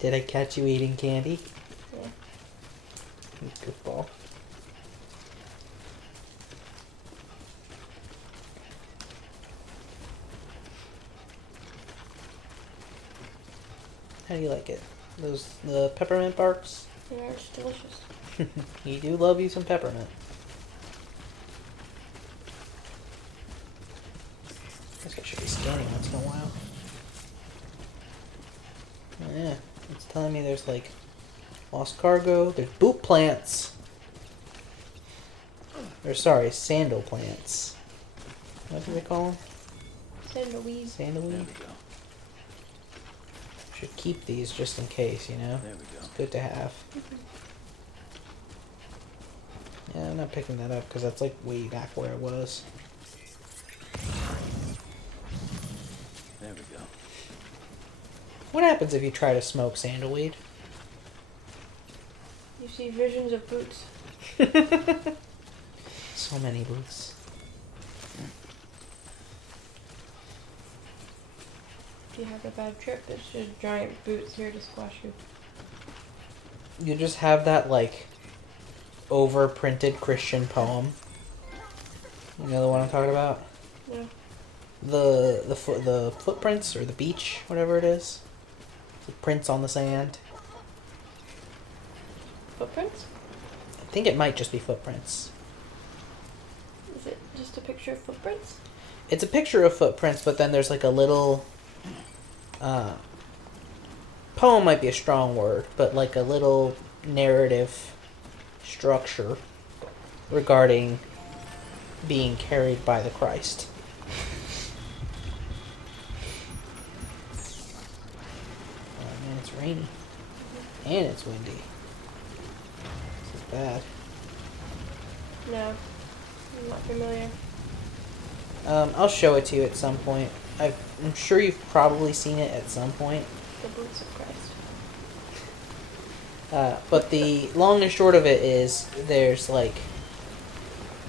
Did I catch you eating candy? Yeah. Goofball. How do you like it? The peppermint barks? Yeah, it's delicious. You do love you some peppermint. Guess I should be scanning once in a while. Oh, yeah, it's telling me there's like lost cargo. There's boot plants. Or sorry, sandal plants. What do they call them? Sandalweed. Sandalweed. Should keep these just in case, you know. There we go. It's good to have. Yeah, I'm not picking that up because that's like way back where it was. There we go. What happens if you try to smoke sandalweed? You see visions of boots. So many boots. If you have a bad trip, there's just giant boots here to squash you. You just have that like overprinted Christian poem. You know the one I'm talking about? Yeah. The footprints or the beach, whatever it is. The prints on the sand. Footprints? I think it might just be footprints. Is it just a picture of footprints? It's a picture of footprints, but then there's like a little poem might be a strong word, but like a little narrative structure regarding being carried by the Christ. Oh man, it's rainy. And it's windy. This is bad. No. I'm not familiar. I'll show it to you at some point. I'm sure you've probably seen it at some point. The boots of Christ. But the long and short of it is there's like,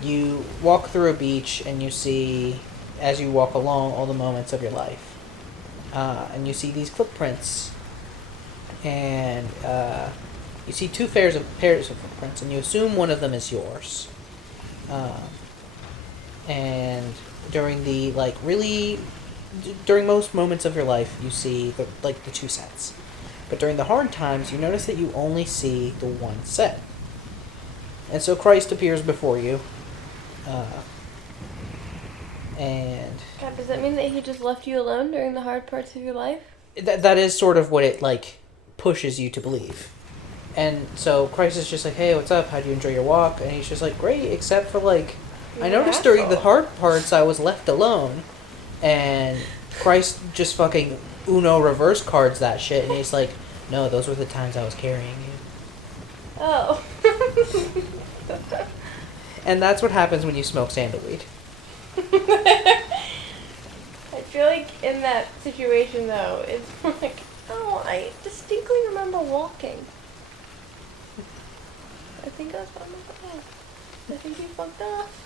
you walk through a beach and you see, as you walk along, all the moments of your life. And you see these footprints. And you see two pairs of footprints, and you assume one of them is yours. And during the during most moments of your life, you see the two sets. But during the hard times, you notice that you only see the one set. And so Christ appears before you. And God, does that mean that he just left you alone during the hard parts of your life? that is sort of what it pushes you to believe. And so Christ is just like, hey, what's up? How'd you enjoy your walk? And he's just like, great, except for I noticed during the hard parts I was left alone. And Christ just fucking Uno reverse cards that shit, and he's like, no, those were the times I was carrying you. Oh. And that's what happens when you smoke sandalweed. I feel like in that situation, though, it's like, oh, I distinctly remember walking. I think I was on my phone. I think you fucked off.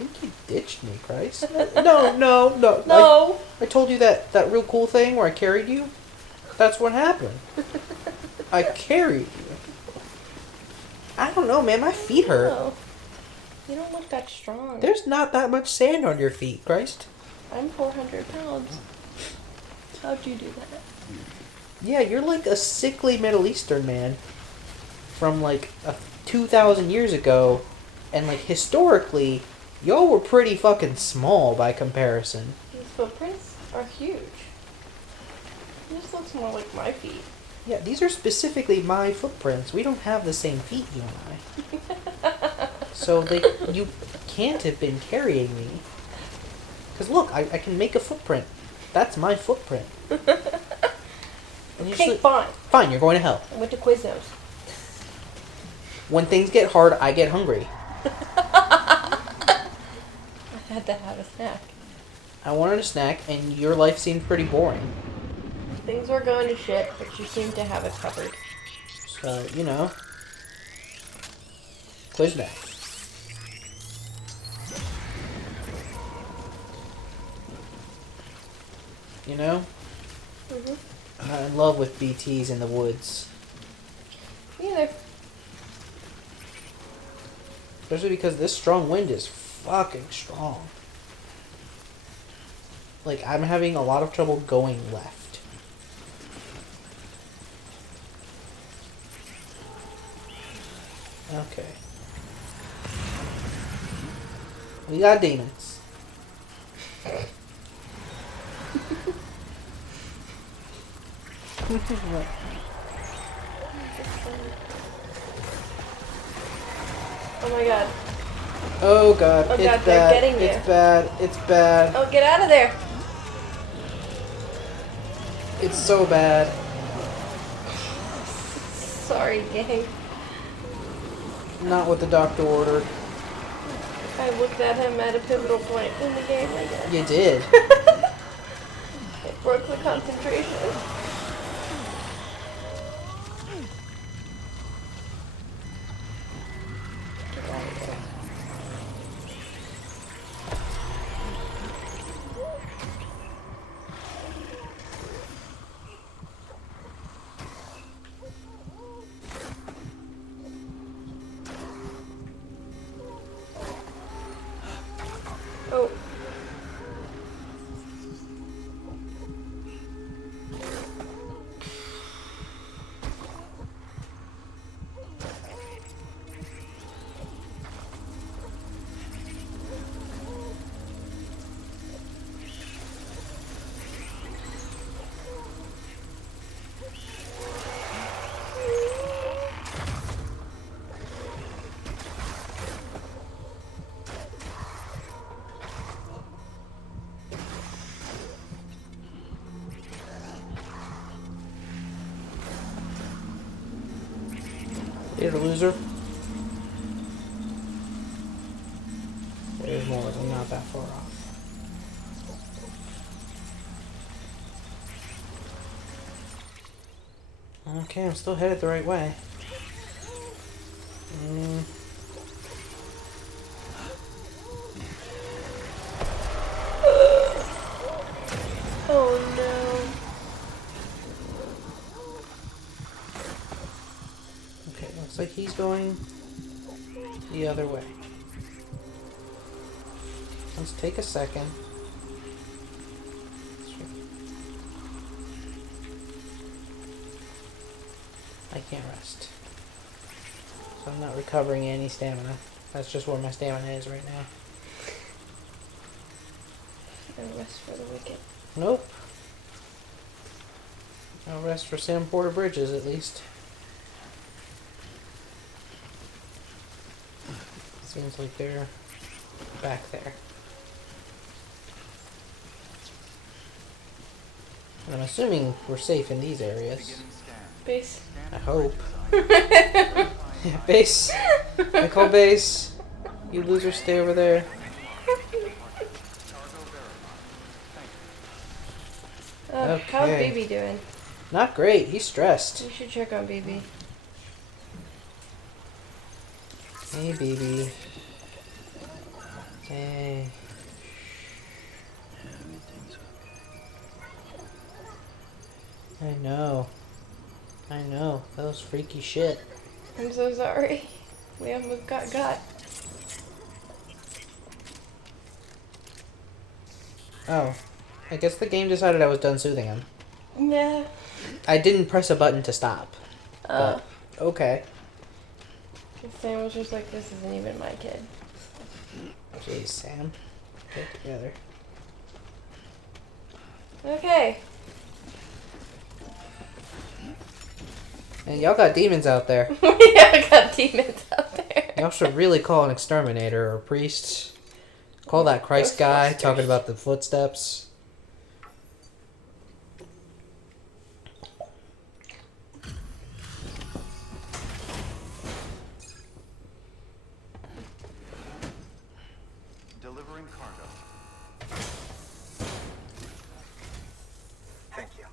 I think you ditched me, Christ. No. No. I told you that real cool thing where I carried you? That's what happened. I carried you. I don't know, man. My feet hurt. No. You don't look that strong. There's not that much sand on your feet, Christ. I'm 400 pounds. How'd you do that? Yeah, you're like a sickly Middle Eastern man from 2,000 years ago, and historically, y'all were pretty fucking small by comparison. These footprints are huge. This looks more like my feet. Yeah, these are specifically my footprints. We don't have the same feet, you and I. So you can't have been carrying me. Because look, I can make a footprint. That's my footprint. And you're just Okay, fine. Fine, you're going to hell. I went to Quiznos. When things get hard, I get hungry. I had to have a snack. I wanted a snack, and your life seemed pretty boring. Things were going to shit, but you seem to have it covered. So, Quiznos. Mm-hmm. I'm not in love with BTs in the woods. Neither. Especially because this strong wind is fucking strong. Like, I'm having a lot of trouble going left. Okay. We got demons. Oh my god. Oh god, Oh it's god, they're bad. getting you. It's bad. It's bad. Oh, get out of there. It's so bad. Sorry, gang. Not what the doctor ordered. I looked at him at a pivotal point in the game, I guess. You did. It broke the concentration. Get out of there. Oh. You're a loser. There's more. I'm not that far off. Okay, I'm still headed the right way. Oh no. Okay, looks like he's going the other way. Let's take a second. I can't rest. So I'm not recovering any stamina. That's just where my stamina is right now. No rest for the wicked. Nope. No rest for Sam Porter Bridges, at least. Seems like they're back there. And I'm assuming we're safe in these areas. Base. I hope. Base. I call base. You losers stay over there. How's Okay. BB doing? Not great. He's stressed. You should check on BB. Hey, BB. Hey. I know. I know. That was freaky shit. I'm so sorry. We almost got. Oh. I guess the game decided I was done soothing him. Yeah. I didn't press a button to stop. But, okay. Sam was just like, this isn't even my kid. Jeez, Sam. Get together. Okay. And y'all got demons out there. Yeah, we got demons out there. Y'all should really call an exterminator or a priest. Call that Christ guy talking about the footsteps. Delivering cargo. Thank you.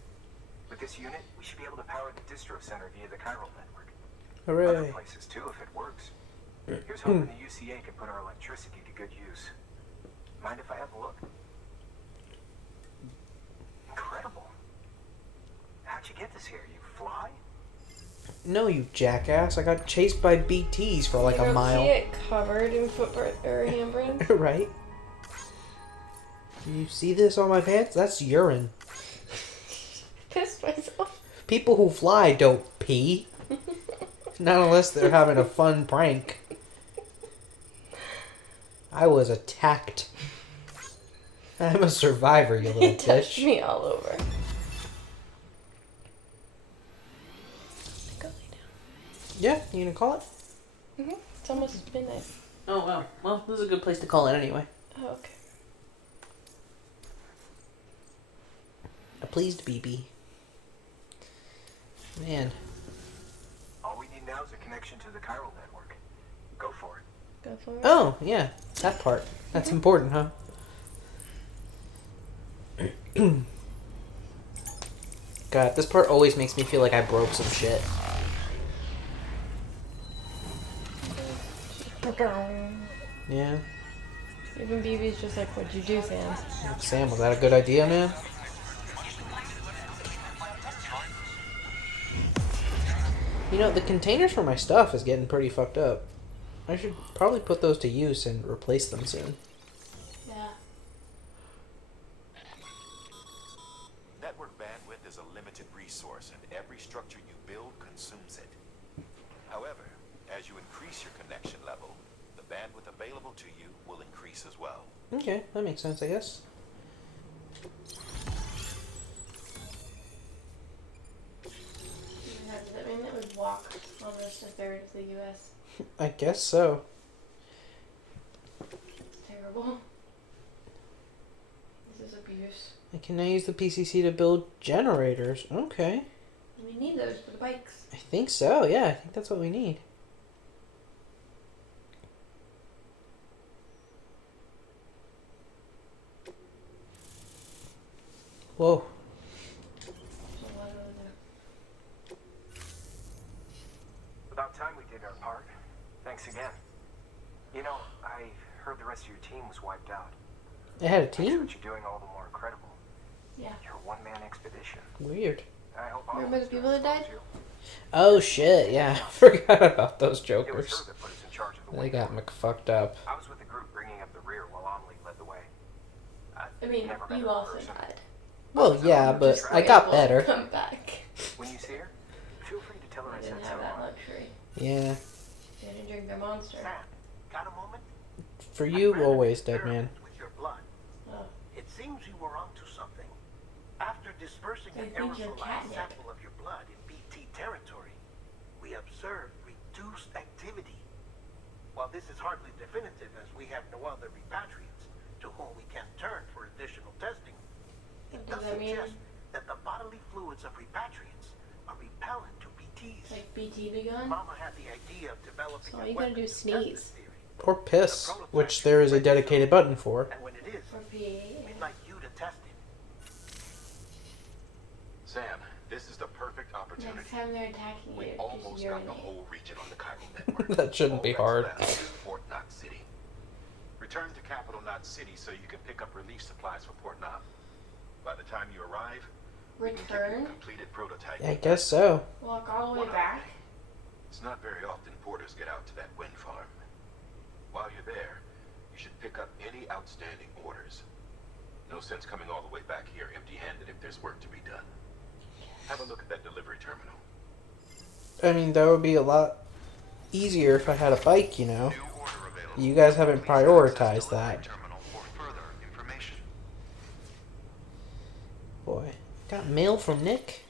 With this unit, we should be able to power the distro center via the chiral network. Hooray. Other places too, if it works. Here's hoping the UCA can put our electricity to good use. Mind if I have a look? Incredible. How'd you get this here? You fly? No, you jackass. I got chased by BTs for like a mile. See it covered in footprint or handprints? Right? You see this on my pants? That's urine. Pissed myself. People who fly don't pee. Not unless they're having a fun prank. I was attacked. I'm a survivor, you little It touched bitch. me all over. Go lay Yeah, you gonna call it? down. It's almost midnight. Oh, wow. Well, this is a good place to call it anyway. Oh, okay. A pleased BB. Man. All we need now is a connection to the chiral network. Go for it. Go for it. Oh, yeah. That part. That's important, huh? God, this part always makes me feel like I broke some shit. Yeah. Even BB's just like, what'd you do, Sam? Sam, was that a good idea, man? You know, the containers for my stuff is getting pretty fucked up. I should probably put those to use and replace them soon. Yeah. Network bandwidth is a limited resource, and every structure you build consumes it. However, as you increase your connection level, the bandwidth available to you will increase as well. Okay, that makes sense, I guess. Does that mean that would walk almost a third of the U.S.? I guess so. Terrible. This is abuse. I can now use the PCC to build generators. Okay. We need those for the bikes. I think so, yeah. I think that's what we need. Whoa. There's a lot over there. About time we did our part. Thanks again. You know, I heard the rest of your team was wiped out. It had a Makes team? what you're doing all the more incredible. Yeah. You're a one-man expedition. Weird. I hope all Remember of us the people don't that died? expose you. Oh shit, yeah. I forgot about those It was jokers. her that put us in charge of the They way got forward. McFucked up. I was with the group bringing up the rear while Amelie led the way. I mean, Never met you her in also person. died. Well, yeah, but Just I got able to better. Come back. When you see her, feel free to tell her I I said didn't so. have that luxury. Yeah. Didn't drink their monster. Sam, got a moment? For you, always, dead man. With your blood. Oh. It seems you were onto something. After dispersing I an think you're aerosolized catnip. sample of your blood in BT territory, we observed reduced activity. While this is hardly definitive, as we have no other repatriates to whom we can turn for additional testing, it What does does that mean? suggest that the bodily fluids of repatriates are repellent to BTs. Like BT be gone? Mama had the idea of developing So all a you gotta weapon do is to test sneeze. this theory. Or piss, which there is a dedicated button for. And when it is, Or PA. we'd like you to test it. Sam, this is the perfect opportunity. Next time they're attacking We you, just almost got the urinate. whole region on the chiral network. That shouldn't be All hard. that's left is Port Knot City. Return to capital Knot City so you can pick up relief supplies for Port Knot. By the time you arrive, we can give you a Return? completed prototype. I guess so. Walk all the way One back? other thing. It's not very often porters get out to that wind farm. While you're there, you should pick up any outstanding orders. No sense coming all the way back here empty-handed if there's work to be done. Have a look at that delivery terminal. I mean, that would be a lot easier if I had a bike, you know. New order available. You guys haven't Please access prioritized delivery that. terminal for further information. Boy, got mail from Nick.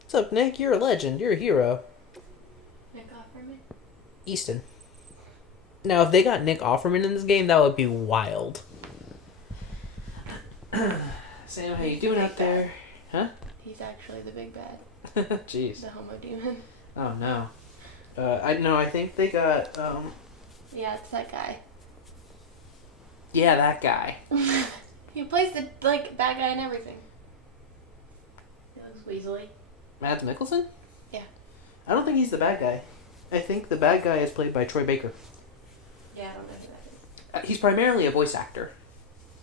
What's up, Nick? You're a legend. You're a hero. Nick Offerman? Easton. Now, if they got Nick Offerman in this game, that would be wild. Sam, how you doing out there? Huh? He's actually the big bad. Jeez. The homo demon. Oh no. I think they got Yeah, it's that guy. yeah, that guy. He plays the, like, bad guy and everything. He looks weaselly. Mads Mikkelsen? Yeah. I don't think he's the bad guy. I think the bad guy is played by Troy Baker. Yeah, I don't know who that is. He's primarily a voice actor,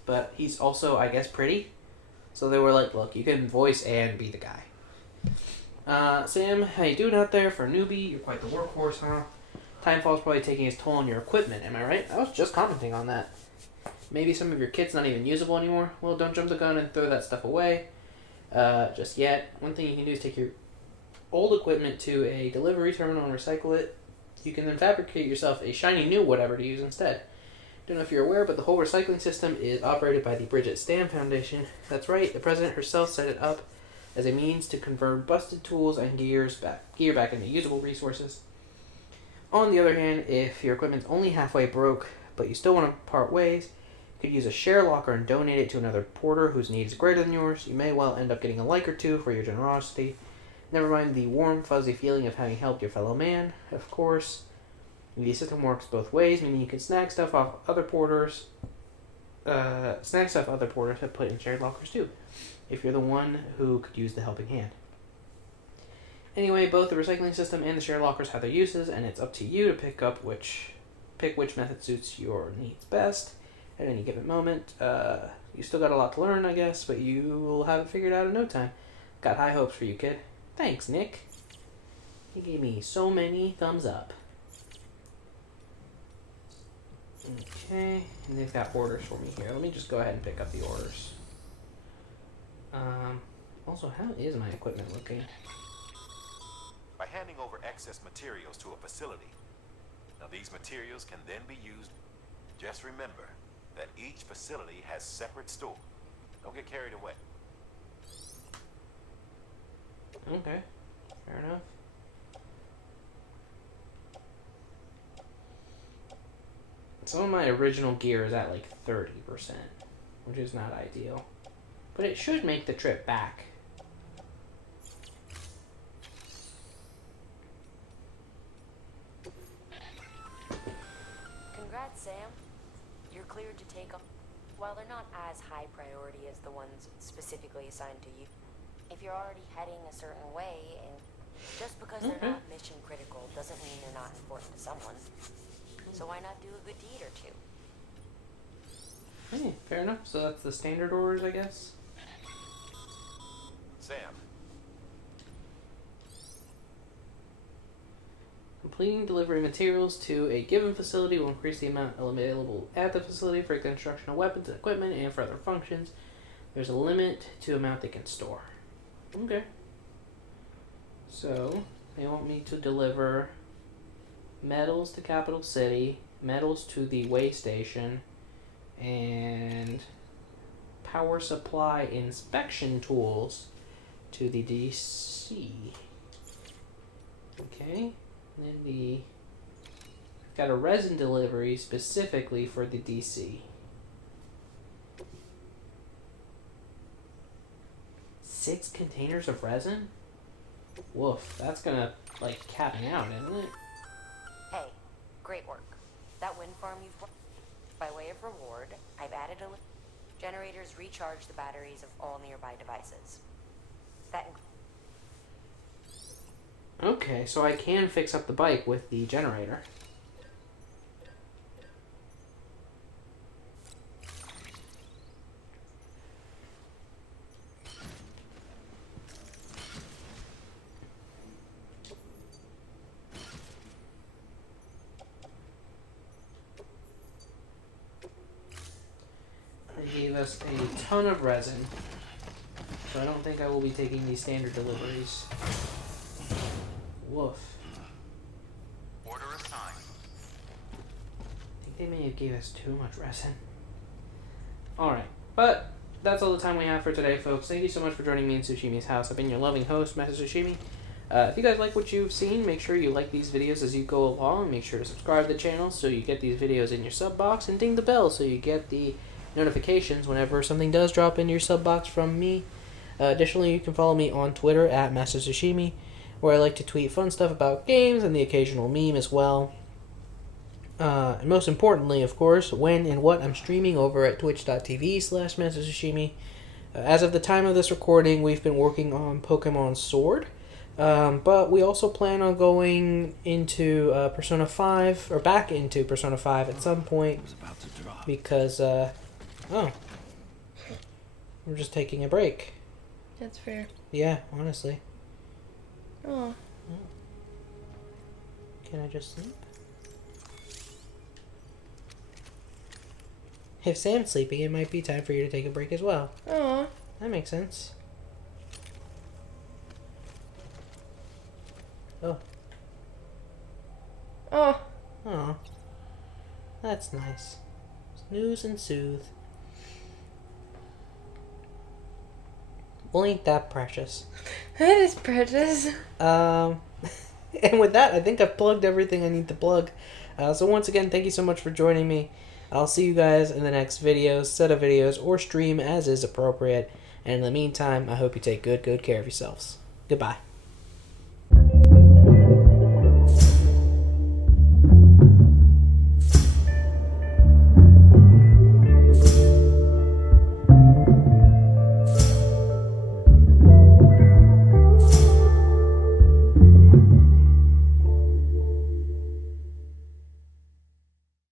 but he's also, I guess, pretty. So they were like, look, you can voice and be the guy. Sam, how you doing out there for a newbie? You're quite the workhorse, huh? Timefall's probably taking its toll on your equipment, am I right? I was just commenting on that. Maybe some of your kit's not even usable anymore? Well, don't jump the gun and throw that stuff away just yet. One thing you can do is take your old equipment to a delivery terminal and recycle it. You can then fabricate yourself a shiny new whatever to use instead. Don't know if you're aware, but the whole recycling system is operated by the Bridget Stam Foundation. That's right, the president herself set it up as a means to convert busted tools and gear back into usable resources. On the other hand, if your equipment's only halfway broke, but you still want to part ways, you could use a share locker and donate it to another porter whose need is greater than yours. You may well end up getting a like or two for your generosity. Never mind the warm, fuzzy feeling of having helped your fellow man, of course. The system works both ways, meaning you can snag stuff off other porters. Other porters have put in shared lockers too, if you're the one who could use the helping hand. Anyway, both the recycling system and the share lockers have their uses, and it's up to you to pick which method suits your needs best at any given moment. You still got a lot to learn, I guess, but you will have it figured out in no time. Got high hopes for you, kid. Thanks, Nick. You gave me so many thumbs up. Okay, and they've got orders for me here. Let me just go ahead and pick up the orders. Also, how is my equipment looking? By handing over excess materials to a facility. Now these materials can then be used. Just remember that each facility has separate stores. Don't get carried away. Okay, fair enough. Some of my original gear is at like 30%, which is not ideal. But it should make the trip back. Congrats, Sam. You're cleared to take them. While they're not as high priority as the ones specifically assigned to you, if you're already heading a certain way, and just because they're not mission critical doesn't mean they're not important to someone. So why not do a good deed or two? Hey, fair enough. So that's the standard orders, I guess? Sam. Completing delivery materials to a given facility will increase the amount available at the facility for construction of weapons and equipment and for other functions. There's a limit to the amount they can store. Okay. So, they want me to deliver metals to Capital City, metals to the way station, and power supply inspection tools to the DC. Okay. And then got a resin delivery specifically for the DC. 6 containers of resin? Woof, that's gonna, like, cap me out, isn't it? Hey, great work. That wind farm you've brought, by way of reward, I've added generators recharge the batteries of all nearby devices. That Okay, so I can fix up the bike with the generator. They gave us a ton of resin, so I don't think I will be taking these standard deliveries. Woof. Order assigned. I think they may have gave us too much resin. Alright, but that's all the time we have for today, folks. Thank you so much for joining me in Sushimi's house. I've been your loving host, Master Sushimi. If you guys like what you've seen, make sure you like these videos as you go along. Make sure to subscribe to the channel so you get these videos in your sub box, and ding the bell so you get the notifications whenever something does drop into your sub box from me. Additionally, you can follow me on Twitter at Master Sushimi, where I like to tweet fun stuff about games and the occasional meme as well. And most importantly, of course, when and what I'm streaming over at twitch.tv/MasterSushimi. As of the time of this recording, we've been working on Pokemon Sword, but we also plan on going into Persona 5, or back into Persona 5 at some point, because, we're just taking a break. That's fair. Yeah, honestly. Oh. Can I just sleep? If Sam's sleeping, it might be time for you to take a break as well. Oh. That makes sense. Oh. Oh. Oh. That's nice. Snooze and soothe. Well, ain't that precious. That is precious. And with that, I think I've plugged everything I need to plug. So once again, thank you so much for joining me. I'll see you guys in the next video, set of videos, or stream as is appropriate. And in the meantime, I hope you take good care of yourselves. Goodbye.